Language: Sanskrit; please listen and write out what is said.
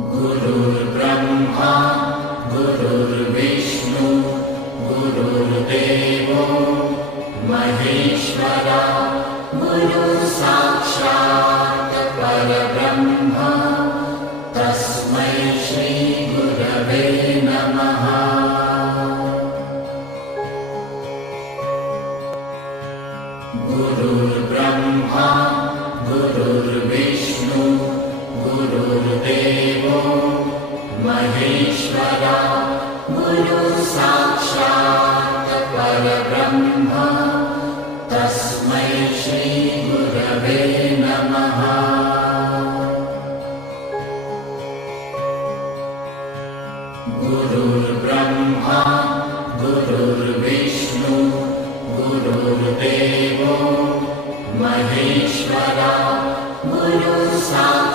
गुरुर्ब्रह्मा गुरुर्विष्णु गुरुर्देवो महेश्वरा गुरुसाक्षात् परब्रह्म तस्मै श्री गुरवे नमः। गुरुर्ब्रह्मा गुरुर्विष्णु गुरुर्देवो महेश्वरा गुरुसाक्षात् परब्रह्म तस्मै श्री गुरवे नमः। गुरुर्ब्रह्मा गुरुर्विष्णु गुरुर्देवो महेश्वरा गुरुसाक्षात्